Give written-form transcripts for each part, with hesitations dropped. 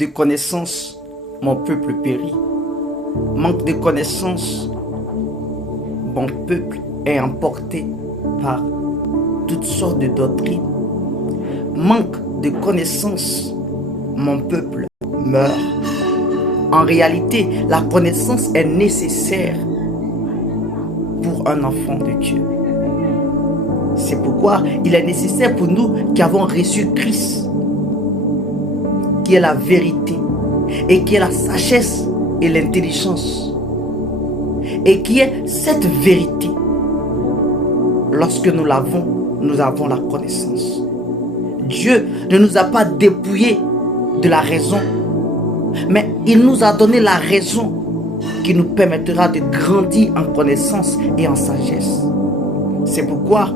de connaissances, mon peuple périt. Manque de connaissances, mon peuple est emporté par toutes sortes de doctrines. Manque de connaissances, mon peuple meurt. En réalité, la connaissance est nécessaire pour un enfant de Dieu. C'est pourquoi il est nécessaire pour nous qui avons reçu Christ, qui est la vérité, et qui est la sagesse et l'intelligence, et qui est cette vérité. Lorsque nous l'avons, nous avons la connaissance. Dieu ne nous a pas dépouillés de la raison, mais il nous a donné la raison qui nous permettra de grandir en connaissance et en sagesse. C'est pourquoi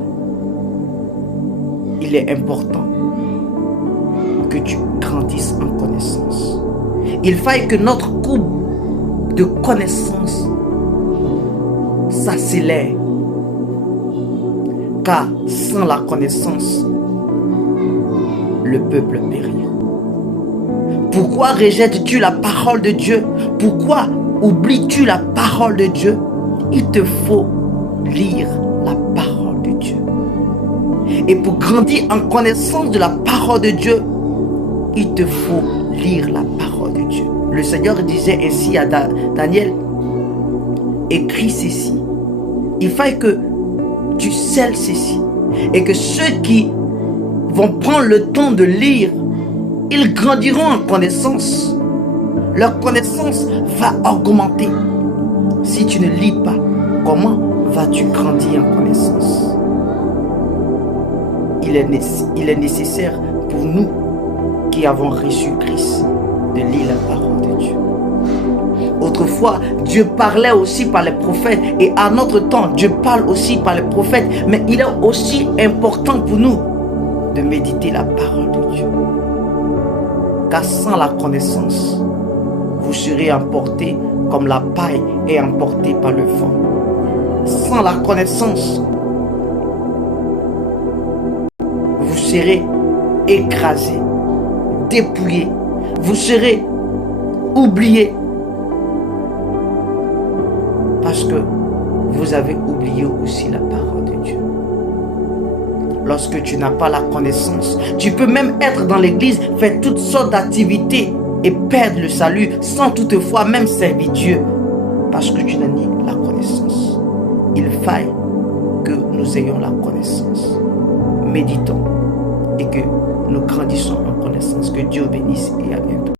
il est important que tu grandisses en connaissance. Il faille que notre courbe de connaissance s'accélère, car sans la connaissance, le peuple périt. Pourquoi rejettes-tu la parole de Dieu? Pourquoi oublies-tu la parole de Dieu? Il te faut lire la parole de Dieu. Et pour grandir en connaissance de la parole de Dieu, il te faut lire la parole de Dieu. Le Seigneur disait ainsi à Daniel, écris ceci. Il faut que tu scelles ceci. Et que ceux qui vont prendre le temps de lire, ils grandiront en connaissance. Leur connaissance va augmenter. Si tu ne lis pas, comment vas-tu grandir en connaissance? Il est nécessaire pour nous qui avons reçu Christ de lire la parole de Dieu. Autrefois, Dieu parlait aussi par les prophètes, et à notre temps, Dieu parle aussi par les prophètes, mais il est aussi important pour nous de méditer la parole de Dieu. Car sans la connaissance, vous serez emportés comme la paille est emportée par le vent. Sans la connaissance, vous serez écrasés, dépouillés, vous serez oubliés. Parce que vous avez oublié aussi la parole de Dieu. Lorsque tu n'as pas la connaissance, tu peux même être dans l'église, faire toutes sortes d'activités et perdre le salut sans toutefois même servir Dieu. Parce que tu n'as ni la connaissance. Il faille que nous ayons la connaissance. Méditons et que nous grandissons en connaissance. Que Dieu bénisse et à bientôt.